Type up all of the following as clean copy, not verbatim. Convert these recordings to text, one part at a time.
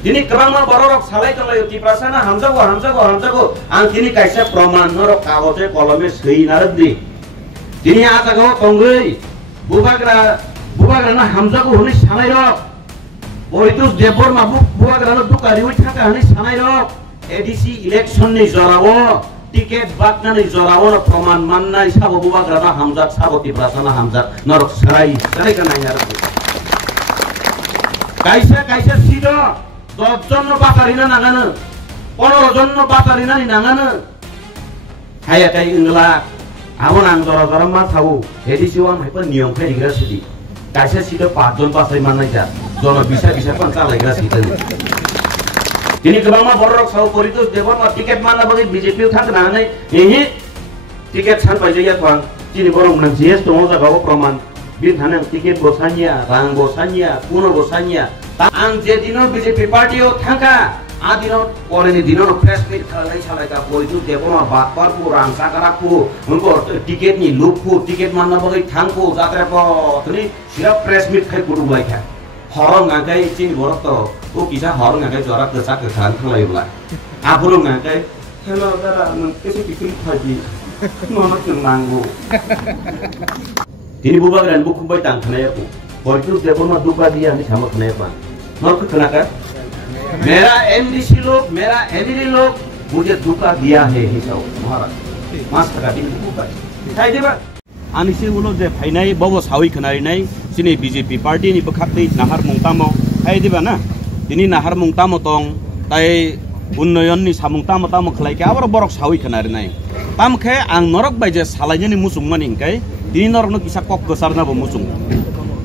Dini kerama borok salai tolong tiprasana hamzago ang dini kaisa proman norok kagote kolome sei nardi dini atago kongrei bubagra na hamzago huni salai rok boritus debor mabuk bubagra no dukari ui thaka huni salai rok edisi election ni jorawo tiket bakna ni jorawo no proman manna isabo bubagra na hamzak sabo tiprasana hamzak norok salai kana yardi kaisa sido 10 জন বাতারিনা নাগানো 15 জন বাতারিনা নি নাগানো হায়াটাই ইংলা আমন আং দরা দরা মা থাবো এডিসিওয়াম hyper নিয়ম খাই দিগ্রা সিদি কাইসা সিdo 5 জন বাসাই মানাই যা জন বিসা পান চালাইগ্রা সিদি তিনি গোবাংমা বড়রক সাউ পরিতোষ দেবর মা টিকেট মানা বগে বিজেপিও থাক না নাই এহি টিকেট ছান পাইজাইয়া থাং তিনি বরং নাম জিএস দङ জাগাও প্রমাণ बिन थाना टिकेट बसानिया रां बसानिया पुनो बसानिया आं जे दिनो बीजेपी पार्टी थांका आ दिनो करेनि दिनो प्रेस मीट खालाय सालायका बयजु देबमा बाकपारपु रां साकारापु उनको टिकेट नि लुपु टिकेट मानना बगै थांपु जात्रा प तनि सिरा प्रेस मीट खाय कुटु लायखा हरं गांगाय चिन बरत ओ किसा हरं गांगाय जरा कसा कसान खालायब्ला आफुरो गांगाय हेलो दादा नों केसे टिकेट फाजि नोना जों नांगौ Ini bubagan buku bayi tang kena ya pu. Politik dia pun mah duka dia ni sama kena ya pan. Nol kena kan? Mera MDC log, mera NDC log, मुझे दुका दिया है हिसाब महाराज. Mas kagak ini buka. Saya dia ani sih ulo je fainai bawa sawi kenari nai sini BJP party ni bekakti nahar mungtamo. Saya dia na. Ini nahar mungtamo tong tai unnoyon ni samung tamo kelai ke awal borok sawi kenari nai. Tam ke ang norok bayi je salahnya ni musung maning kai. Dini norok no kisah kok kesar na bomusung,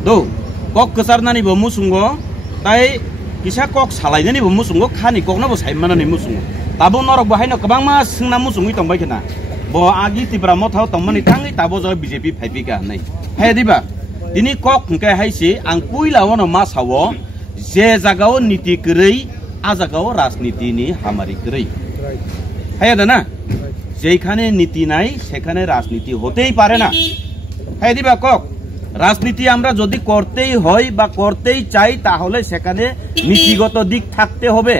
do kok kesar na ni bomusung go, tai kisah kok salahnya ni bomusung go, kani kok na bosai mana ni musung, tabo norok bahai no kebang mas sing na musung itu baik na, bo agi tibra mot hau teman itangi tabo jauh BJP fight ka nai, hai diba, dini kok ngkai hai si angkui lawan no mas hawo, je jagao niti kerei, a jagao rasniti ni hamari kerei, hai ada na, যেখানে নীতি নাই সেখানে রাজনীতি হতেই পারে না হ্যাঁ দিবা কক রাজনীতি আমরা যদি করতেই হয় বা করতেই চাই তাহলে সেখানে নীতিগত দিক থাকতে হবে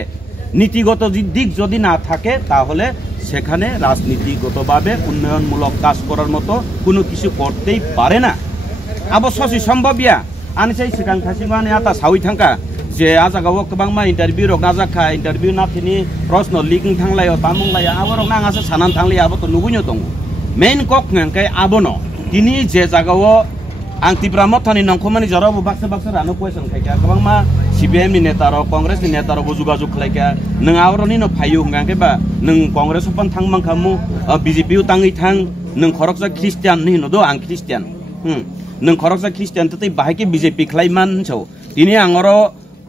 নীতিগত দিক যদি না থাকে তাহলে সেখানে রাজনীতিগতভাবে উন্নয়নমূলক কাজ করার মতো কোনো কিছু করতেই পারে না অবশ্যই সম্ভবইয়া আনিসাই সিগাং থাসিমানে আতা সাউই থাঙ্কা যে আজাগাও কবাংমা ইন্টারভিউ রক নাজাখা ইন্টারভিউ নাথিনি প্রশ্ন লিকিং থাংলায় তামুংলায় আবরক নাঙাসে সানান থাংলি আবতো নুগুইनो दङ মেইন কক ngangkai abono তিনি যে জাগাও আং তিব্রামত থানি নংখমানি জরাবো বাক্সা রানো পয়সন খাইকা কবাংমা সিপিএম नि नेता र कांग्रेस नि नेता र जुगाजुग खालायका नों आवरनि नो फायु ngangkai ba नों कांग्रेस पन थांमांखामु बीजेपी तांगै थां नों खरकसा ख्रिस्टियान नि नो दो आं ख्रिस्टियान नों खरकसा ख्रिस्टियान तै बाहायके बीजेपी खालायमान छौ दिनि आंगरो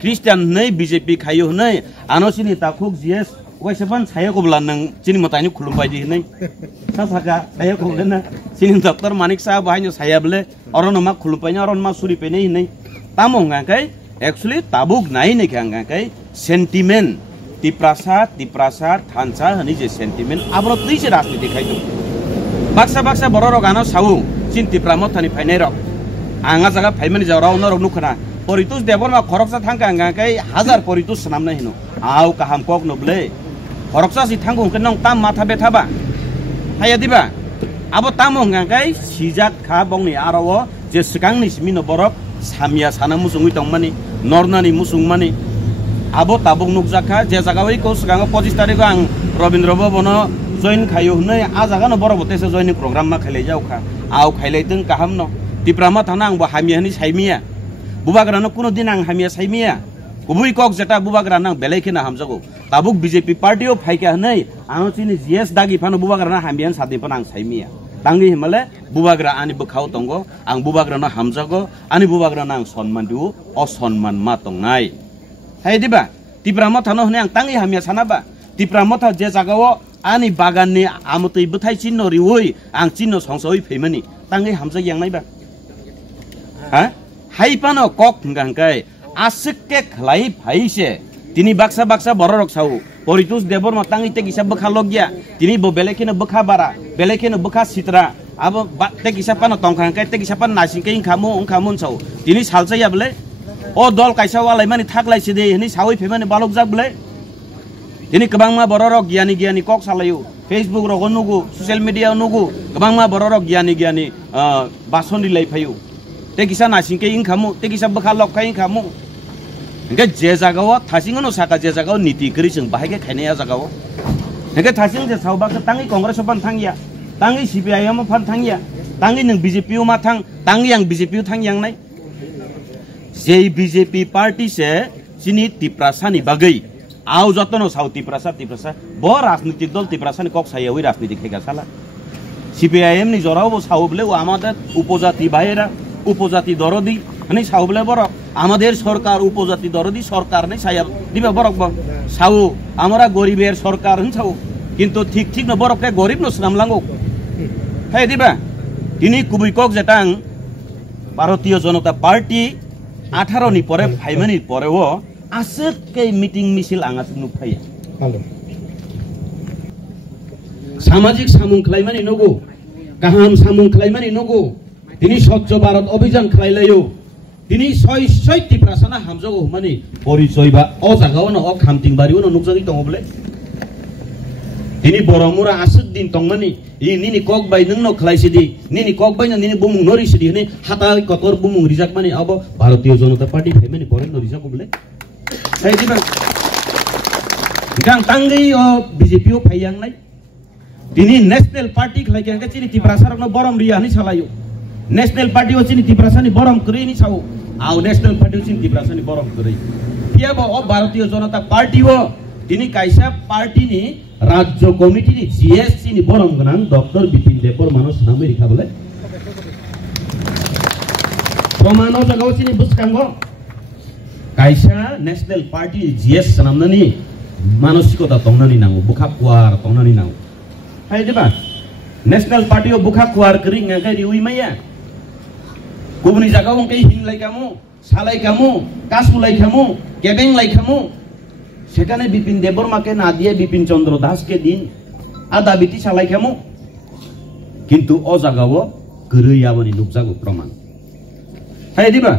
ख्रिस्टियान नै बीजेपी खायो नै आनोसिनि ताखुक जिएस वैसेबान सायो गब्ला नों चिनि मतानि खुलुमबाय दि नै सासाका सायो गब्लेना चिनि डॉक्टर मानिक साहब बाहायनो सायाबले अरन मा खुलुमबायना अरन मा सुरिपेनै नै तामंगाकै एक्चुअली ताबुक नाइ नै गांगाकै सेन्टिमेन्ट तिप्रासा थानसा हनि जे सेन्टिमेन्ट आब्रो तैसे राजनीति खाइदो बाक्सा बररो गानो साउ चिन तिप्रामत थानि फाइनाय रक आंगा जागा फाइमानि जावराव नरक नुखना परितोष देवर मा खरकसा थांका गांगाकै हजार परितोष नामना हिनो आउ काहाम कक नबले खरकसा सि थांगो नों ताम माथा बेथाबा हाया दिबा आबो ताम गांगाकै सिजाक खा बंनि आराव जे सिगांनि सिमिनो बरक सामिया साना मुसुङै दंमानि नरनानि मुसुङमानि आबो ताबुक नुकजाखा जे जागावै को सिगां 25 तारिख आं रविन्द्र भवन जइन खायो नै आ जागानो बरबतेसे जइन प्रोग्राम मा खाइलै जाउखा आउ खाइलैदों काहाम न तिप्रामा थाना आं हामियानि साइमिया बुबाग्रानो कुनो दिन आं हामिया साइमिया गुबै कक जेटा बुबाग्रानो बेलायखिना हामजागौ ताबुक बीजेपी पार्टीओ फाइका नै आनो चिनि जीएस दागि फानो बुबाग्रानो हामियान सादि फान आं साइमिया तांगि हिमाले बुबाग्रा आनि बखाव दंगो आं बुबाग्रानो हामजागौ आनि बुबाग्रानो आं सन्मान दिउ असन्मान मा दंनाय हाय दिबा तिप्रामा थानो हने आं तांगि हामिया सानाबा तिप्रामा था जे जागाव आनि बागाननि आमतै बथाय चिन्ह रिवै आं चिन्ह संसय फैमानि तांगि हामजा यांनायबा हा हाइपानो कक गांगाय आसके खलाई फाइसे तिनी बाक्सा बररक साउ परितोष देवर मतांगि ते किसा बखा लगिया तिनी बो बेलेखेनो बखा बारा बेलेखेनो बखा सित्रा अब ते किसा पानो तंखांकाय ते किसा पान नासिंकै खामु साउ तिनी सालचाया बले o dol kaisa walai mani thaklai side hini sawi phemani balok jak bole ini kebangma bororok giani kok salayu Facebook rok nugu social media nugu kebangma bororok giani bason di lai phayu te kisa nasingke ing khamu te kisa bakhalok kai khamu engke je jagao thasingono saka je jagao niti kri sing bahage khainaya jagao engke thasing je sawba ke tangi kongres pan thangya tangi CPI ma pan thangya tangi nang BJP ma thang tangi yang BJP thang yang nai jei BJP party se sini tiprasani bagai आउ जतनो साउ तिप्रासा बो राजनीतिक दल तिप्रासानि कक सायावै राजनीतिक हेगा साला CPIM नि जराव बो साउबले আমাদের উপজাতি ভাইরা উপজাতি দরদি মানে সাউবলে বড় আমাদের সরকার উপজাতি দরদি সরকার নাই সায়া দিবে বড় সাউ আমরা গরিবের সরকার হনছাও কিন্তু ঠিক না বড়কে গরিব ন সামলাঙ্গো হে দিবা তিনি কুবুই কক যেটাং ভারতীয় জনতা পার্টি 18 नि পরে ফাইমানি পরেও asik ke meeting misil angas nukaya. Samajik samung klaimani nogo, kaham samung klaimani nogo. Tini Swachh Bharat Abhijan klailayo. Tini soy tiprasana hamjogo mani porichoy ba o jagao no o khamting bariu no nukjagi tongobole. Tini boromura asik din tongmani nini kok bai nungno klaisidi nini kok bai na nini bumung nori sidi ne hata kotor bumung rijak mani abo Bharatiya Janata Party phaimani pore no rijak obole. Saya juga, gang tanggai BJP payang nai, ini National Party lagi yang kecil di perasaan no borom ria ni salayu, National Party ini di perasaan ni borom kiri ni sawu, National Party ini di perasaan ni borom kiri. Dia bawa Bharatiya Janata Party ini kaisa party ni Rajya Komiti ni GSC ni borom kenang Dr. Bipin Debor Manos Amerika boleh. Pemano jagau sini bus kanggo. Kaisa National Party GS sanamnani manosikota tongnani nangu bukha kuar tongnani nangu hai diba National Party o bukha kuar kering ngakai riui maya kubuni jaga wong kai hin lai kamu salai kamu kasu lai kamu kebeng lai kamu সেখানে বিপিন দেবর মাকে না দিয়ে বিপিন চন্দ্র দাসকে দিন আদা বিটি salai kamu কিন্তু ও জাগাও গরৈয়াবনি নুকজাগো প্রমাণ hai diba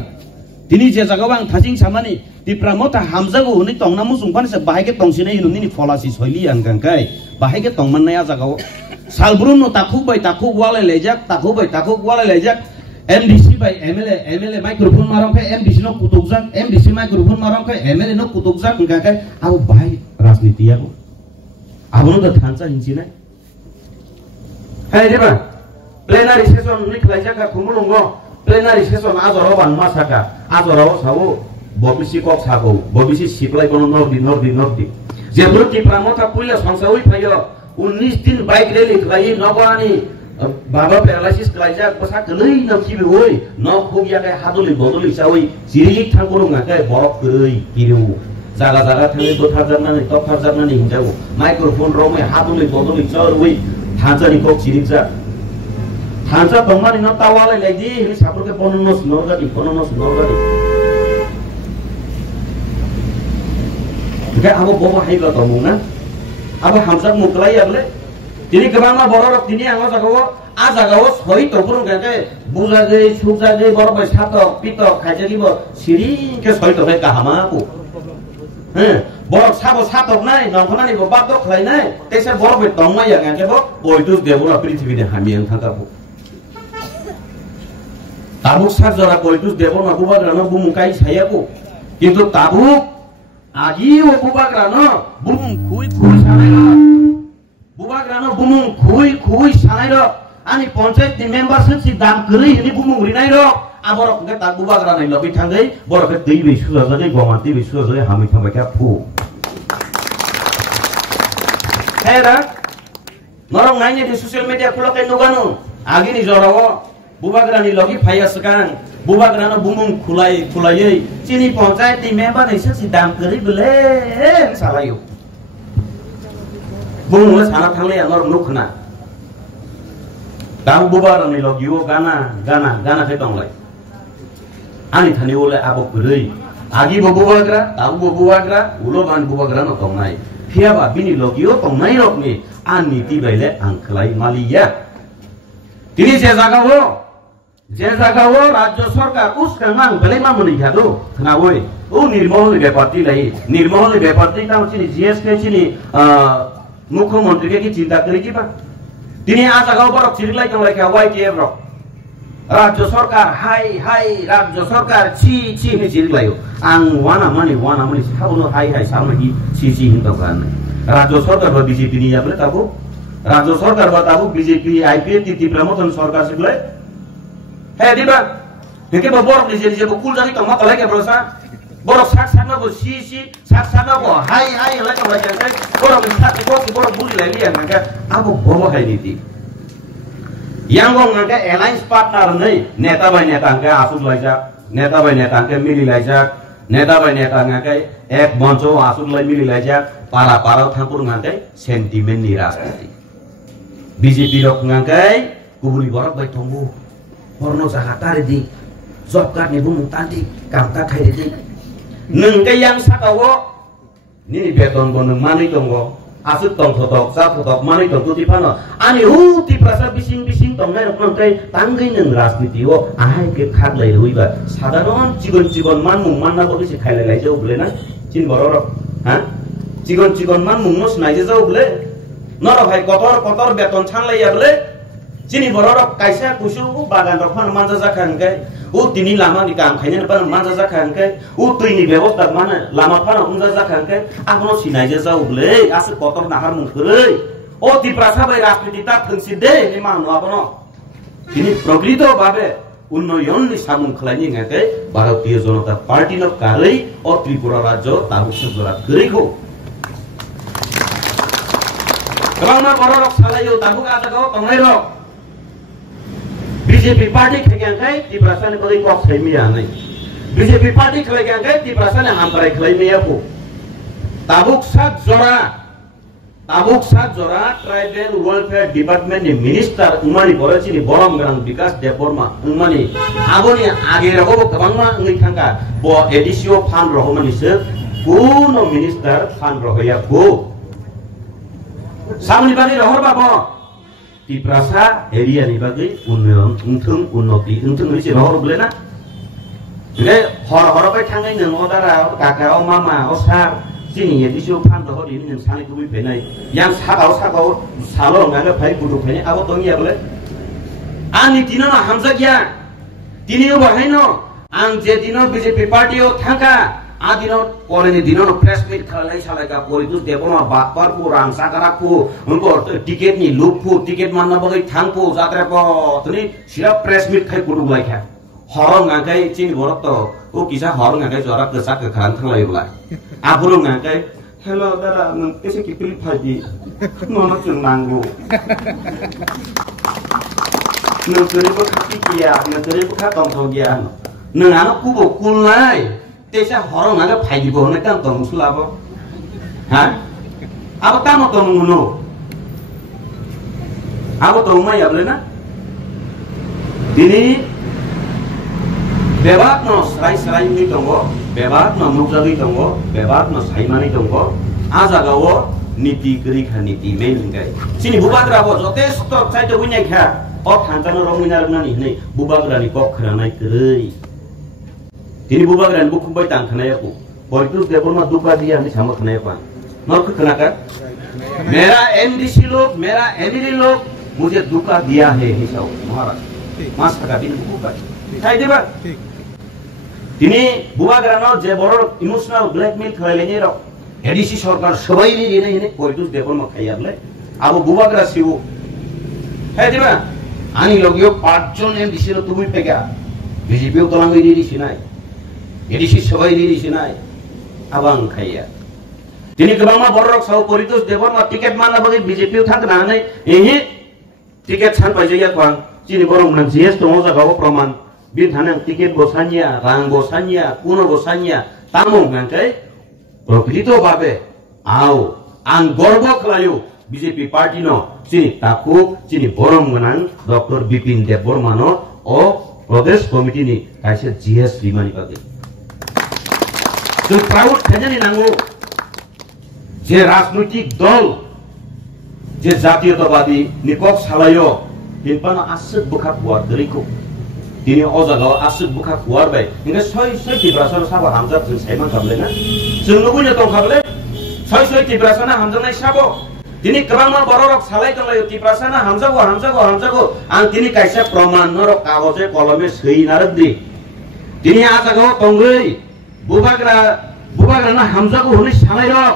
Tini je jagawang thasing samani di pramota hamjago huni tongnamu sungpan se bahage tongsine hinuni ni folasi soili angkangkai bahage tongmanaya jagao salbrun no takuk wale lejak MDC by MLA microphone marong kai MDC no kutukjak MDC microphone marong kai MLA no kutukjak angkangkai abo bahai rajniti yago abo no da thansa hinsinai hai deba plenary session ni khlaijak ka khumulungo plenary session azoro ban masaka azoro sawo bobisi kok sago bobisi siplai kono nordi jebro ti pramota puila sangsawi phayo 19 दिन bike rally खलाई Nagwani बाबा paralysis खलाइजा पसा गलै नखिबे ओइ न खुगिया काय हादुलि बदुलि सावै सिरि थांगुरुङा काय बरफ गरै किरु जागा थाङै बोथारजानानै तफारजानानै हिंजागो माइक्रोफोन रमै हादुलि बदुलि चरवै थांजानि कक सिरिजा Hansa tongmani no tawale lagi ini sapurke pononos norgadi. Jika abo bawa haiga tomuna, abo hamsa muklai able. Tini kebama bororok tini angos agawo soi topurung kake buzage sukage borok satok pitok kajali bo siri ke soi tokai kahama aku. Borok sabo satok nai nongkonani bo batok lai nai. Tesa borok tongmai yang kake bo poitus debura prithibine hami yang thangkapu. Tabuk sarjara poitus debor ma bubagrano bumungkai sayaku. Kintu tabuk agi o bubagrano bumung kui sanairo. Bubagrano bumung kui sanairo. Ani panchayat ni membership si dam keri ini bumung rinairo. Aborok nge tak bubagrano lobi thangai borok ke tei bisu saja gomati bisu saja hami thambai ka pu. Hera norong nanya di sosial media kulokai nugano agi ni jorawo bubagrani logi phaya sekarang bubagrano bumung khulai chini panchayat ni member ese si dam keri bele salayo bumung sana thangle anor nukhna dam bubagrani logi o gana khai tonglai ani thani ole abo keri agi bubagra tam bubagra ulo ban bubagrano tongnai phiaba bini logi o tongnai rokni ani ti baile angklai maliya tini se jaga ho যে জায়গাও রাজ্য সরকার উস্কাং বেলে মামুনি খাদো খানাবই ও নির্মহল ব্যাপারটি লাই নির্মহল ব্যাপারটি তাও চিনি GSK চিনি মুখ্যমন্ত্রীকে কি চিন্তা করে কি বা তিনি আ জায়গাও বড় চিরলাই কামলাই খাওয়াই কে রক রাজ্য সরকার হাই হাই রাজ্য সরকার ছি ছি নি চিরলাইও আং ওয়ানা মানি সাবনো হাই হাই সামনি ছি ছি হিন্দা গান রাজ্য সরকার বা বিজেপি নি যাবলে তাবো রাজ্য সরকার বা তাবো বিজেপি আইপিএ টিটিপ্রা মতন সরকার সিগলে হে দিবা হেকে বা বড় নিজে নিজে কুল জানি তো মাতা লাগে ব্রসা বড় সাক সাক না বো সি সি সাক না বো হাই হাই লাগে লাগে বড় সাক ko বড় বুলি লাগি না আবো বড় হাই নীতি Yanggong ngangke alliance partner nei neta bai neta ngangke asuk laijak neta bai neta ngangke mili laijak neta bai neta ngangke ek moncho asuk lai mili laijak para thangpur ngangke sentiment ni rajniti BJP rok ngangke kuburi borok bai thongbu horno Jakarta redi job card ni bung tanti karta khai redi nengke yang sakawo ni beton bo neng mani tonggo asuk tong thotok sa thotok mani tong tuti phano ani hu ti prasa bising তংনাই রকমটাই তাঙ্গই নং রাজনীতি ও আহাই কে খাগলাই হইবা সাধারণ জীবন মানমুং মাননা বলিছে খাইলাই যাও বলে না চিন বড় হ্যাঁ জীবন মানমুং নস নাইজে যাও বলে নর ভাই কতর বেতন ছানলাইয়া বলে চিনি বড় কাইসা কুসু বাগান রকম মানজা জাখানকে ও তিনি লামা নি কাম খাইনে পান মানজা জাখানকে ও তুইনি ব্যবস্থা মানে লামা ফানা উনজা জাখানকে আপনো সিনাইজে যাও বলে আছে কতর নাহার মুখ করে ও তি প্রাসাবাই রাজনীতি তা থংসি দে নি মানো আপনো তিনি প্রকৃত ভাবে উন্নয়ন নি সামুং খলাইনি ngakai ভারতীয় জনতা পার্টি ন কালাই ও ত্রিপুরা রাজ্য তাবুক সজরা করিখো কামনা বড়রক সালাইও তাবুক আজাগাও তংলাই রক বিজেপি পার্টি খেগাংkai ত্রিপ্রাসানি বলি কক সাইমিয়া নাই বিজেপি পার্টি খেগাংkai ত্রিপ্রাসানি হামপারাই খলাইমিয়া পো তাবুক সাত জরা tribal welfare department ni minister উমানি বরাচিনি বরম গ্রাম বিকাশ দেববর্মা উমানি আগনি আগে রগব গবাংমা ngui thangka bo edisio fan rohmani se kuno minister fan rohya ko samni bani rohor babo tiprasa area ni bagi unnoyon untung unnoti untung ri rohor bole na le hor bai thangai nang odara kaka o mama o sar sini edisio fan rohor ini nang sani tubi benai yang sakau salo nganga phai budu phai abo tongi abole ani dinona hamza gya dinio bahaino ang je dino BJP party o thangka a dino koreni dino press meet khalai salaika poitus debona bakpar pu rang sakara pu unko ticket ni luppu ticket manna bagai thangpu jatra po tuni sira press meet khai budu lai kha horong ngangai chini borok to o kisa horong ngangai jora kesa ke khan thanglai ulai apurung ngangai hello dara nang kese ki pilih phaji nono chung nanggu negeri berkati kia negeri berkatong togia nengano kubo kulai desa horong naga phaji bo ne kan tong sulabo ha apa tamo tong ngono apa tong mai able na dini bebat no serai ni tongo bebat no mukjagi tongo bebat no saimani tongo ajagawo niti kri kha niti main ngai sini bubagra bo jotesto saito bunya kha o thangkano rongminar nani nei bubagra ni kok khranai krei tini bubagra ni bukhum bai tangkhanai aku boitus deborma duka dia ni sama khanai pan nor khanaka मेरा MDC लोग मेरा MLA लोग मुझे दुका दिया है हिसाब महाराज मास का दिन बुका थाई देबा তিনি বুবাগ্রানো যে বড় ইমোশনাল ব্ল্যাকমেল খাইলেনি র এডিসি সরকার সবাই নিয়ে নিয়ে কইতুস দেবন খাইয়াবলে আবো বুবাগ্রা সিউ হ্যাঁ দিবা আনি লগিও পাঁচজন এমডিসি র তুমি পেগা বিজেপিও তলাঙ্গই দিয়ে দিছি নাই এডিসি সবাই দিয়ে দিছি নাই আবাং খাইয়া তিনি গবামা বড় রক সাউ করিতুস দেবন টিকেট মানা বগে বিজেপিও থাক না নাই এহি টিকেট ছান পাইজাইয়া কোন চিনি বড় মন জিএস দমো জাগাও প্রমাণ bin thanang tiket bosanya rang bosanya kuno bosanya tamung ngangkai prokrito babe au ang gorbo khlayo BJP party no chini takuk chini borom ganang Dr. Bipin Debborma no o Pradesh committee ni kaise GS limani bage to proud thajani nango je rajnaitik dol je জাতীয়তাবাদী নিকক সালাyo hinpano asset bukha buat deriko Tini ozaga asuk buka kuar bay. Hingga soy tibrasana sabo hamzat jeng saiman kable na. Jeng nubunya tong kable. Soy tibrasana hamzat nai sabo. Tini kerama bororok salai tonglayo tibrasana hamzago. Ang tini kaisa proman norok kagoje kolome sei naradri. Tini azago tonggui. Bubagra na hamzago huni salai rok.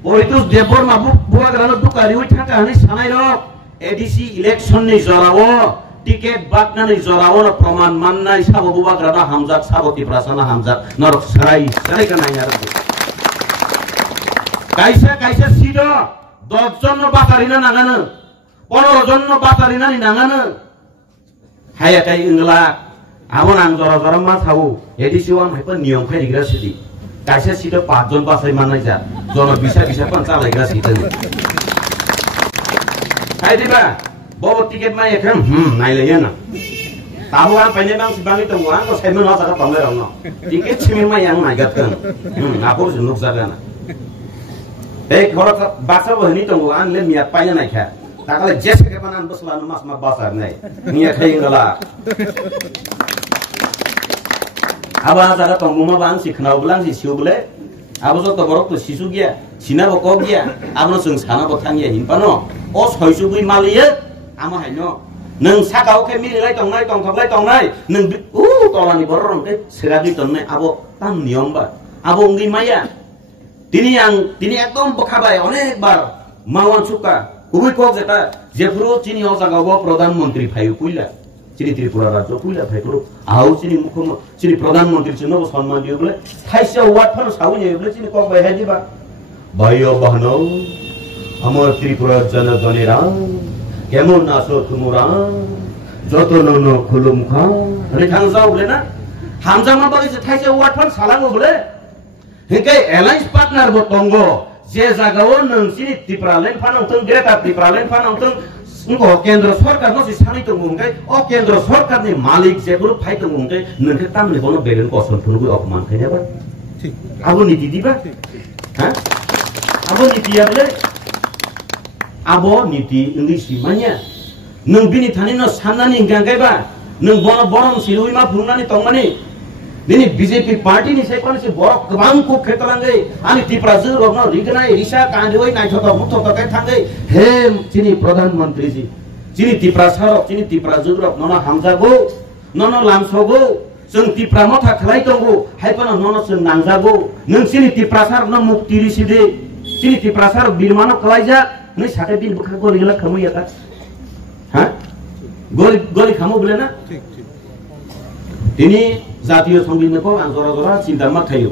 Oitus debor mabuk bubagra na dukari ui thaka huni salai rok. ADC election ni zorawo. Tiket bakna ni zorawo na proman manna sabo bubagra na hamzat sabo tibrasana hamzat norok sarai kana naradri. Kaisa sido 10 জন বাতারিনা নাগানো 15 জন বাতারিনা নি নাগানো হায়া কাই ইংলা আমন আং জরা জরা মা থাও ADC one হাইপা নিয়ম খাই দিগ্রা সিদি কাইসা সিটো 5 জন বাসাই মানাই যা জন বিশা পান চালাইগ্রা সিদি হাই দিবা বব টিকেট মাই এখন নাইলাইয়া না তাও আ পাইনে বাং সিবাংনি তো ওয়ান তো সাইমন না জায়গা পামলে রং টিকেট ছিমি মাই আং নাইগাতন আপর জনুক জায়গা না এই খরচ বাসা বহনি তো আন লে মিয়া পাইনা নাই খা তাকলে জেসে কে বানান বসলানো মাস মা বাসার নাই মিয়া খাই গলা আবা জারা তো মুমা বাং সিখনাও বলাং সি সিউ বলে আবো যত বড় তো শিশু গিয়া সিনা বক গিয়া আমনো जों সানা বথানিয়া হিনপানো ও ছয়সু বুই মালিয়ে আমা হাইনো नों साकाव के मिलिलाय तंनाय तंथबलाय तंनाय नों तलानि बररम के सेरागि तन्नाय आबो ताम नियम बा आबो उंगि माया তিনি একদম বখাবাই অনেকবার মাওয়ান সুকা খুবই কক যেটা যেপুরো চিনি অজাগাব প্রধানমন্ত্রী ভাইও কইলা চিনি ত্রিপুরা রাজ্য কইলা ভাই পুরো আও চিনি মুখ্যমন্ত্রী চিনি প্রধানমন্ত্রী চিনি সম্মান দিও বলে থাইসা ওয়াট ফানো সাউনি বলে চিনি কক ভাই হাজিবা ভাইও বহনো আমার ত্রিপুরার জনগণেরা কেমন আছো তোমরা যত নন খুলুম খা রে থাংজাও বলে না হামজামা বাগে থাইসা ওয়াট ফান সালাঙ্গো বলে Hingga alliance partner botongo, je jagawo nungsini tipralen panangtung greta tipralen panangtung, engko kendra sarkar no si sani tung mungkai, o kendra sarkar ni malik je buru phai tung mungkai, nungke tam ni bono beren koson tungu opman kaya ba? Abo niti di ba? Hah? Abo niti ya bele? Abo niti English manya, nung bini thani no sanani ingkai ba? Nung bono borong silui ma phunani tongmani. Ini BJP party ni saya kan si borok kebangku ketelangai, ani tiprazu rokno rigenai risa kanjoi nai thoto mutho tokai thangai, hem sini pradhan mantri si, sini tiprasarok, sini tiprazu rok nono hamzago, nono lamsogo, sung tipramo tha khlai tongo, hai pano nono sung nangzago, nung sini tiprasar no muktiri side, sini tiprasar birmano khlaija, ni sate bil bukha goli gala khamu ya ta, ha? Goli khamu bole na? Ini জাতীয় সঙ্গীত নেকো আজরা জরা চিন্তা মাথায়ো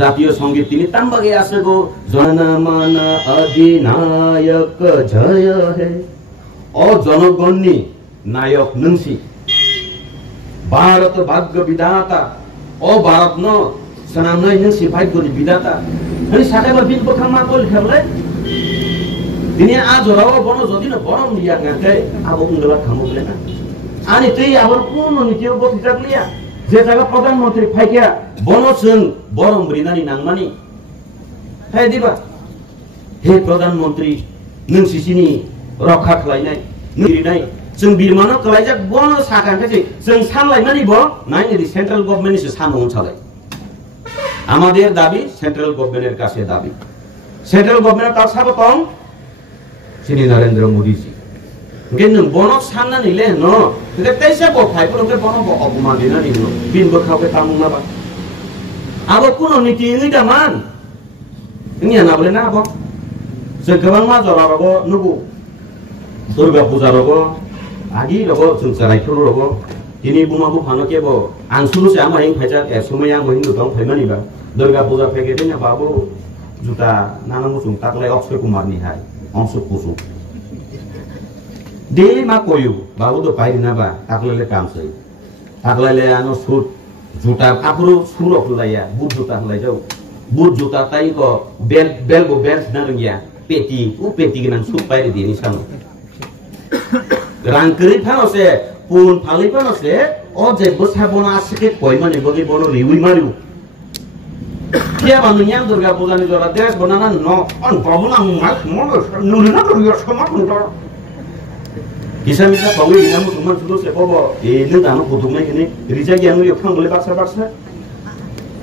জাতীয় সঙ্গীত তিনি তাম্বাগে আছে গো জনমন অধিনায়ক জয় হে ও জনগণনি নায়ক নংসি ভারত ভাগ্য বিধাতা ও ভারত ন সনামনাই নংসি ভাগ্যনি বিধাতা hani সাথে বিন বখামা কল খেলে তিনি আজরাও বন যদি না বরম নিয়া গাতে আবো উঙ্গলা খামুলে না আনি তুই আবার কোন নীতিও বকিজাকলিয়া যে জায়গা প্রধানমন্ত্রী ফাইকিয়া বনসং বরম বৃনানি নাংমানি হাই দিবা হে প্রধানমন্ত্রী নংসিসিনি রক্ষা খালাইনাই নিরিনাই जों बिरमानो कलाइजाक बनो साकांखासै जों सानलायनानै ब नाइनि सेंट्राल गभर्नमेन्टनिसो साननो सालाय আমাদের দাবি সেন্ট্রাল গভর্নমেন্টের কাছে দাবি সেন্ট্রাল গভর্নমেন্ট তার সাথে কম শ্রী নরেন্দ্র মোদি জি কিন্তু বনক সান্না নিলে ন কিন্তু তেইসা বখাই পুরোকে বনক অপমান দিনা নিল বিন বখাকে তামুনা বা আবার কোন নীতি নিটা মান নিয়া না বলে না আব যে গোবাं मा জরাবো নুবু দুর্গা পূজা রবো আগি রবো जों जानायखौ रबो ini bumaku panoke bo ansulu se ama ing phaja esumai ang hindu dong phaimani ba durga puja phege denya babu juta nana musung taklai Akshay Kumar ni hai ongsu pusu de ma koyu babu do pairi na ba taklai le kam sei taklai le ano sut juta kapuru suro khulaya but juta khulai jau but juta tai ko bel bo bel na rungya peti u peti ginan sut pairi dini sang rangkri phano se pun palipan ase o je bosha bona asike koimani bogi bono riui mariu kia banunya durga puja ni jora des bonana no on babuna mas mono nulina durga sama punta Bisa misa bangun ini kamu cuma sudah sekolah ini dalam kutubnya ini rijak yang yuk kan boleh baksa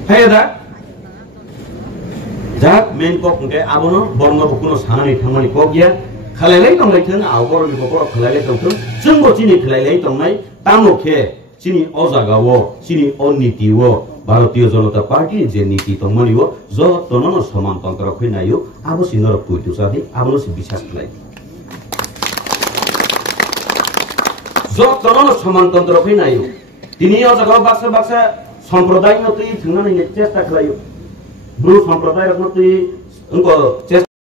hai ada jat main kok enggak abono borno bukuno sanani thamani kok ya khalai tong lai thang awor mi bokor khalai tong thang jengbo chini khalai tong nai tamo khe chini ojaga wo chini oniti wo Bharatiya Janata Party je niti tongmani wo jo tonono samantantara khinayo abo sinor puitu sahi abo si bisas khlai jo tonono samantantara khinayo tini ojaga baksa sampradaya noti thangani chesta khlayo bro sampradaya noti engko